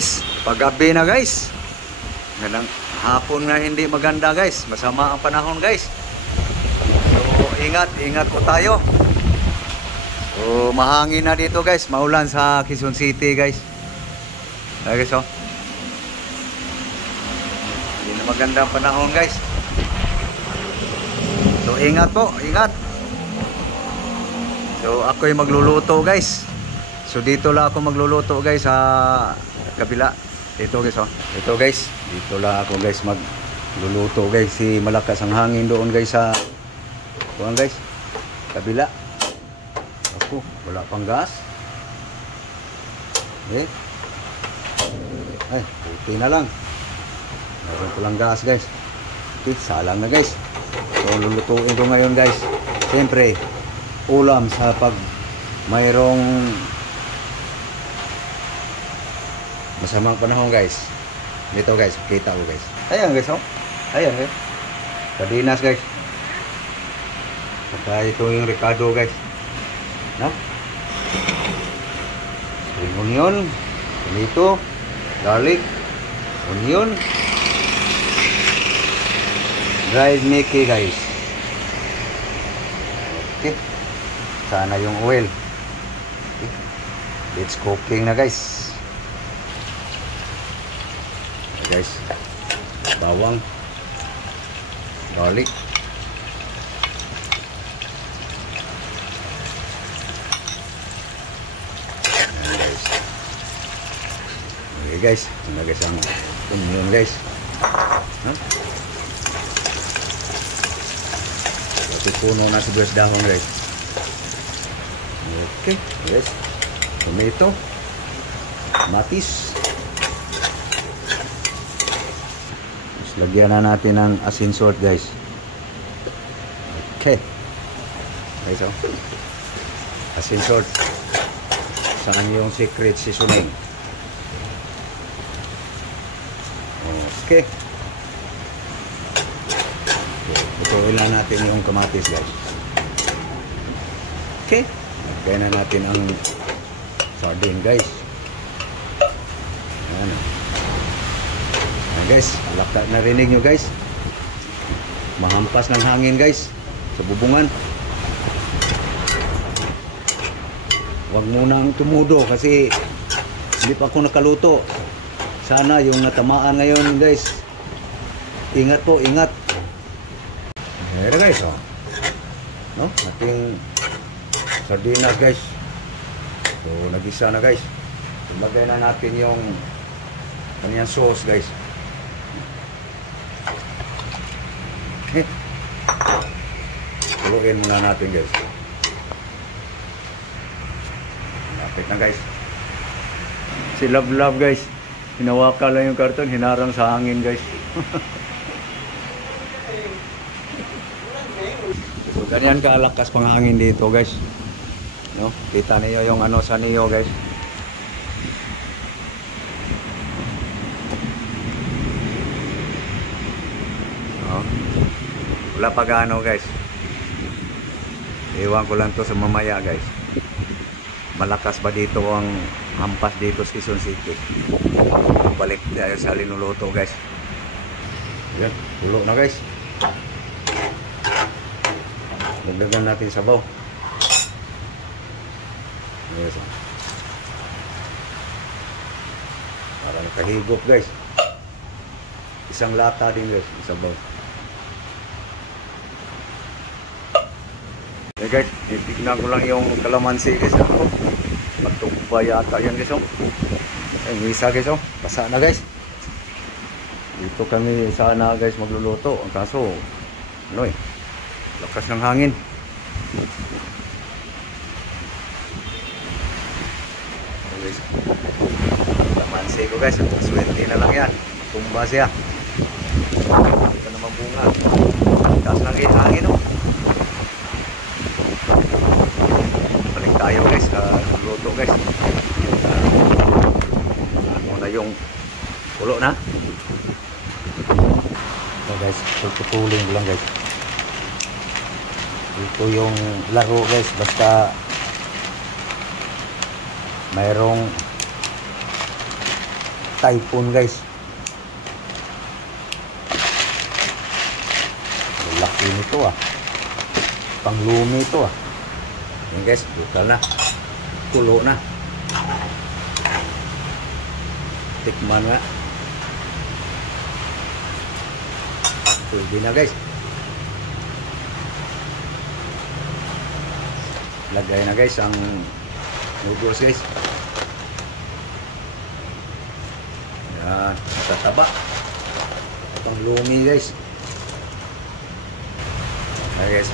guys, paggabi na guys. Ganang hapon nga hindi maganda guys. Masama ang panahon guys. So ingat po tayo. So mahangin na dito guys. Maulan sa Quezon City guys. Okay guys, oh. Hindi na maganda ang panahon guys. So ingat po, ingat. So ako'y magluluto guys. So dito lang ako magluluto guys sa kabila. Ito guys, oh. Ito guys, dito lang ako guys magluluto guys. Si malakas ang hangin doon guys sa kuwan guys, kabila. Ako, wala pang gas. Eh. Ay, puti na lang. Meron ko lang gas guys. Okay, salang na guys. So lulutuin ko ngayon guys. Siyempre, ulam sa pag mayroong masamang panahon guys. Dito guys, kita ko guys. Ayan guys, oh. Ayan guys. Sardinas guys. Saka ito yung Ricardo guys. No? Spring onion, tomato, garlic, onion, dried Mickey guys. Okay. Sana yung oil. Okay. It's cooking na guys. Guys, bawang, garlic, ayan guys. Okay guys, ito guys ang onion guys. Huh? Ito puno na sibuyas dahon guys. Okay guys, tomato, matis. Lagyan na natin ng asin salt guys. Okay. Guys, oh. Asin salt. Saan yung secret seasoning. Okay. Ituloy lang natin yung kamatis guys. Okay. Lagyan na natin ang sardine guys. Ayan. Guys, narinig nyo guys, mahampas ng hangin guys sa bubungan. Huwag munang tumudo kasi hindi pa ako nakaluto. Sana yung natamaan ngayon guys, ingat po, ingat. Ayan guys, oh. No? Ating sardinas guys. So nagisa na guys. Ilagay na natin yung kanyang sauce guys. Okay. Tuluin muna natin guys. Lapit na guys. Si Love guys, hinawaka lang yung karton, hinarang sa hangin guys. So ganyan kaalakas pang hangin dito guys. No? Kita niyo yung ano sa niyo guys. Wala pa gaano guys. Iwan ko lang to sa mamaya guys. Malakas ba dito ang hampas dito sa Quezon City. Balik tayo sa linuluto guys. Yan, tulo na guys. Dagdagan natin sabaw. Yes. Para nakahigop guys. Isang lata din guys, sabaw. Eh guys, itignan ko lang yung kalamansi guys. Oh, matugba yata yan guys. Oh. Ay, isa guys. Oh. Basa na guys. Dito kami sana guys magluluto. Ang kaso, ano eh, lakas ng hangin. Oh, guys. Kalamansi ko guys. Swerte na lang yan. Tumba siya. Ito naman bunga. Taas ng hangin oh. Tayo guys, luto guys. Ano na yung pulo na. So guys, tutulin lang guys. Ito yung laro guys, basta mayroong Typhoon guys. Laki nito ah. Panglumi ito ah. Yan guys, butal na. Kulo na. Tikman nga. Pwede na guys. Lagay na guys ang noodles guys. Yan, matataba. Panglumi guys. Ayan guys.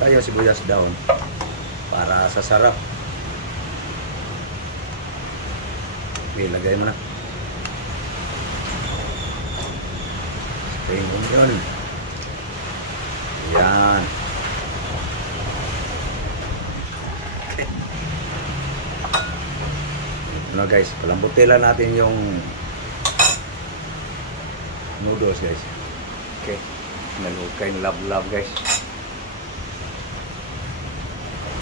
Sayo sibuyas daon para sa sarap. Okay, lagay mo na. Spring onion. Yan. Okay. Ano guys, palambutin lang natin yung noodles guys. Okay. Nalukay na love guys.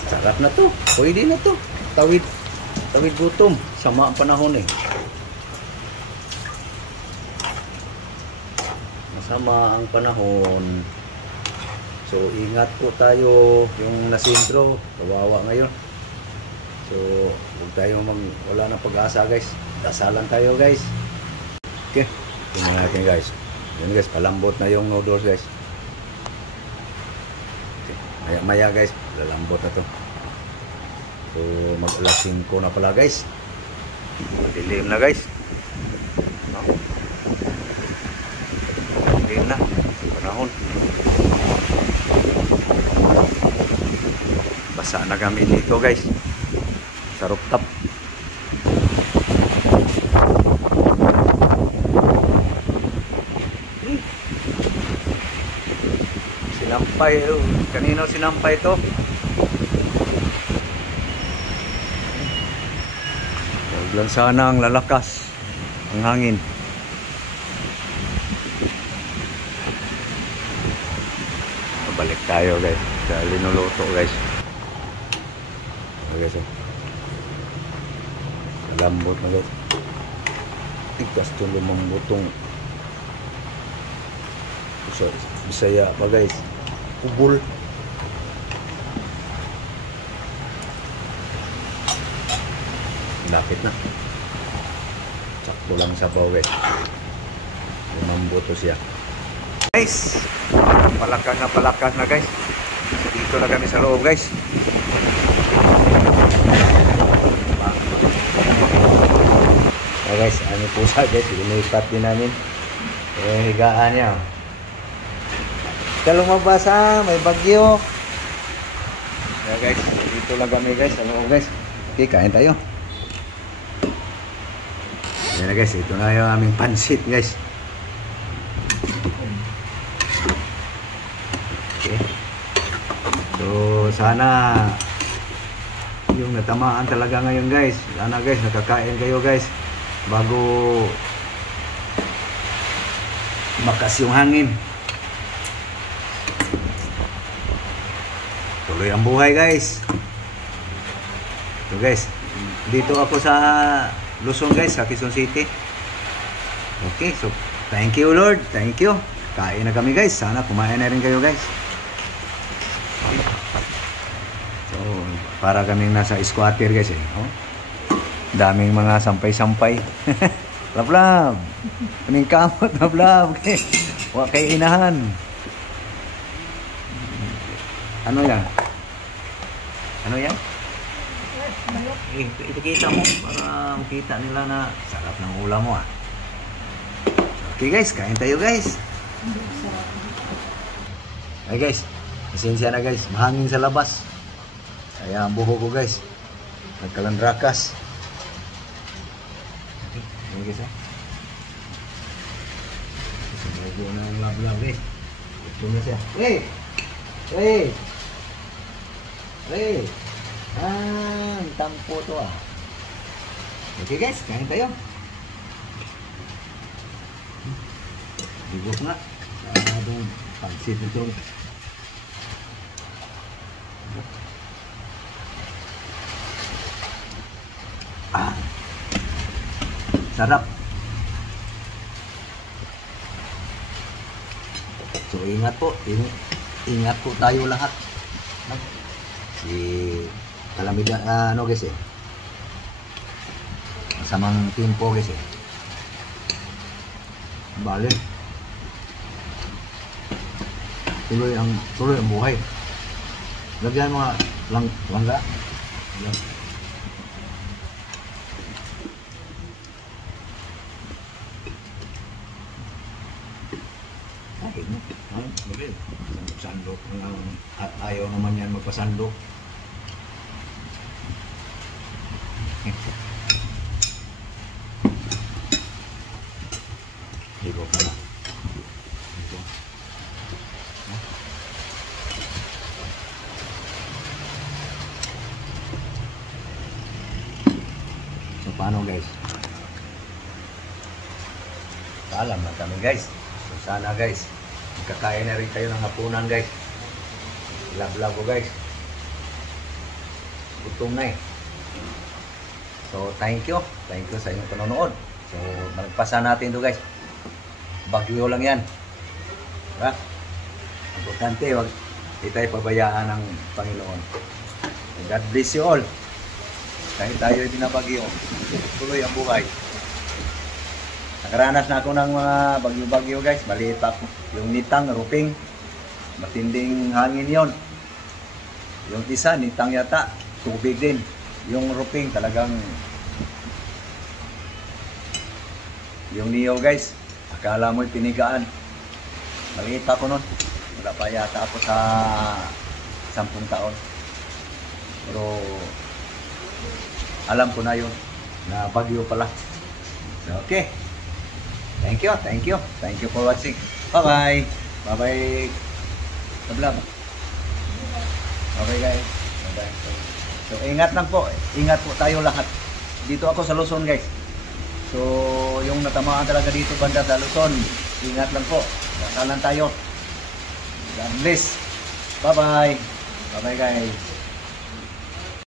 Sarap na to. Pwede na to. Tawid gutom. Sama ang panahon eh. Masama ang panahon. So ingat po tayo. Yung nasintro, kawawa ngayon. So huwag tayo wala na pag-asa guys. Dasalan tayo guys. Okay. Tingnan natin guys. Yan guys, palambot na yung noodles guys. Okay. Maya guys, lalambot na to. So mag-alas 5 na pala guys. Dilim na guys. No? Dilim na. Panahon. Basa na kami dito guys. Sa rooftop. Sinampay. Kanino sinampay to? Huwag lang sana ang lalakas ang hangin. Balik tayo guys. Dahil linuluto guys. Okay, so. Lambot na guys. Tigas itong lumang butong. Bisaya pa guys. Ubol. Lapit na. Sakto lang sabaw guys. Lumambuto siya. Guys, palakad na guys. Dito na kami sa loob guys. Guys, ano po sa guys, inipat din namin. Higaan niya. Ka lumabas ha, may bagyo. Guys, dito lang kami guys, sa loob guys. Okay, kain tayo. Yan na guys, ito na yung aming pansit guys. Okay. So sana yung natamaan talaga ngayon guys. Sana guys, nakakain kayo guys bago makas yung hangin. Tuloy ang buhay guys. So guys, dito ako sa Luzon guys, sa Quezon City. Okay, so thank you Lord, thank you. Kain na kami guys, sana kumain na rin kayo guys. So para kaming nasa squatter guys eh. Oh? Daming mga sampay-sampay. Lablab. Kaning kamot lablab. Okay. Wa kay inahan. Ano yan? Ano yan? Ipakita mo para makita nila na sarap ng ulam mo ah. Okay guys, kain tayo guys. Ay guys, pasensya na guys, mahangin sa labas. Kaya ang buho ko guys, nagkalandrakas. Okay, ayan guys ah. Medyo na ang lab-lab guys. Ito na siya. Hey! Hey! Hey! Ah, tampo to ah. Okay guys, kain tayo. Bigos nga. Itong pansit ito. Sarap. So ingat po, ingat po tayo lahat. Si kalamidad, ano guys eh. Masamang timpo guys eh. Bale. Tuloy ang buhay. Lagyan mga langga. Kahit no? Bakit? Sandok. At ayaw naman yan magpasandok. Higo ka na. Ito. So paano guys? Paalam na kami guys. So sana guys, magkakain na rin kayo ng hapunan guys. Love ko guys. Gutom na eh. So thank you sa inyong panonood. So nagpasa natin to guys. Bagyo lang yan. Diba? Importante, wag tayo pabayaan ng Panginoon. God bless you all. Kahit tayo ay binabagyo, tuloy ang buhay. Nakaranas na ako ng mga bagyo-bagyo guys. Maliit pa yung nitang, ruping. Matinding hangin yon. Yung isa, nitang yata. Tubig din. Yung ruping talagang yung niyo guys. Akala mo'y pinigaan. Maliit pa ako nun. Wala pa yata ako sa 10 taon. Pero alam ko na yun na bagyo pala. So, okay. Thank you. Thank you for watching. Bye-bye. Bye-bye. Tabla ba? Okay guys. Bye-bye. So, ingat lang po. Ingat po tayo lahat. Dito ako sa Luzon guys. So, yung natamaan talaga dito banda sa Luzon, ingat lang po. Dasalan tayo. God bless. Bye-bye. Bye-bye guys.